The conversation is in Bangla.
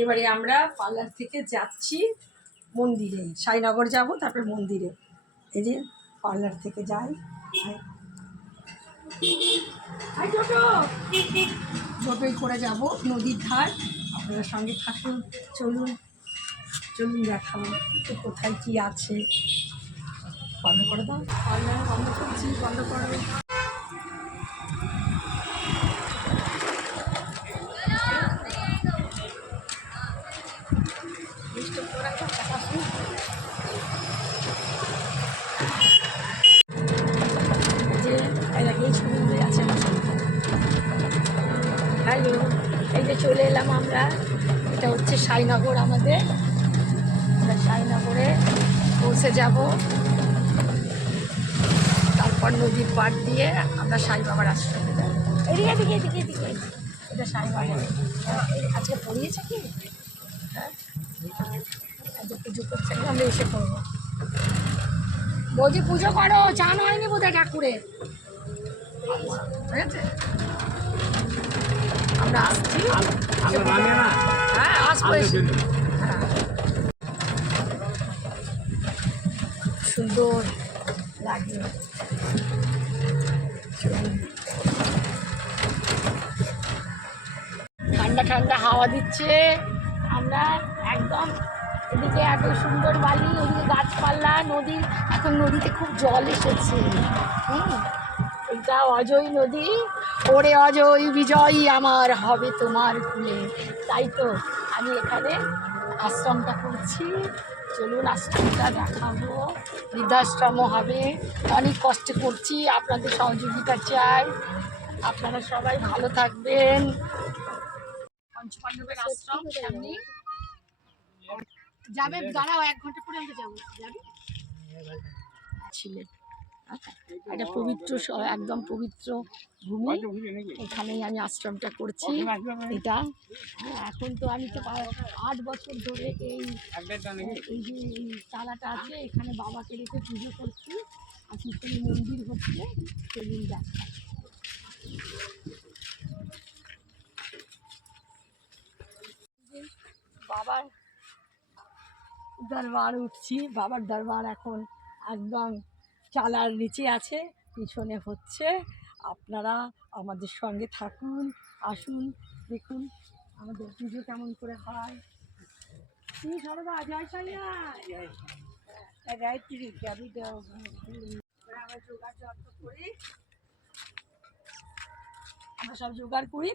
এবারে আমরা পার্লার থেকে যাচ্ছি মন্দিরে, সাইনগর যাব, তারপর মন্দিরে। এই যে পার্লার থেকে যাই, টোটোই করে যাব নদীর ধার। আপনারা সঙ্গে থাকুন, চলুন চলুন দেখাবো কোথায় কি আছে। বন্ধ করে দাও, পার্লার বন্ধ করছি, বন্ধ করো। হ্যালো, এই যে চলে এলাম আমরা। এটা হচ্ছে সাইনগর আমাদের। আমরা সাইনগরে পৌঁছে যাব, তারপর নদীর পাড় দিয়ে আমরা সাই বাবার আশ্রমে যাব। এদিকে এদিকে এদিকে এদিকে, এটা সাই বাবা। আজকে পড়িয়েছে কি? হ্যাঁ, আজকে পুজো করছে, আমরা এসে করবো। বলছি পুজো করো, চান হয়নি বোধহয় ঠাকুরের, ঠিক আছে? আমরা আসছি, হ্যাঁ আসবো। হ্যাঁ, সুন্দর লাগে, ঠান্ডা ঠান্ডা হাওয়া দিচ্ছে। আমরা একদম এদিকে এত সুন্দর বালি, ওদিকে গাছপালা, নদী। এখন নদীতে খুব জল এসেছে। এটা অজয় নদী। ওরে অজয় বিজয়ী আমার হবে তোমার কুলে। তাই তো আমি এখানে আশ্রমটা করছি। চলুন আশ্রমটা দেখাবো, বৃদ্ধাশ্রমও হবে। অনেক কষ্ট করছি, আপনাদের সহযোগিতা চাই। আপনারা সবাই ভালো থাকবেন। পঞ্চপাণ্ডবের আশ্রম সামনে যাবে, দাঁড়াও 1 ঘন্টা পরে আমরা যাবো। যাবি ছিলেন, এটা পবিত্র, একদম পবিত্র ভূমি। এখানেই আমি আশ্রমটা করছি। এটা এখন তো আমি তো 8 বছর ধরে এই যে তালাটা আছে, এখানে বাবাকে রেখে পুজো করছি। আর পিছনে মন্দির হচ্ছে, সেদিন দেখা। বাবার দরবার উঠছি, বাবার দরবার এখন একদম চালার নিচে আছে, পিছনে হচ্ছে। আপনারা আমাদের সঙ্গে থাকুন, আসুন, দেখুন আমাদের পুজো কেমন করে হয়। সরদা জয় সাইয়া গায়ত্রী গাবি আমরা জোগাড় যন্ত্র করি, আমরা সব জোগাড় করি।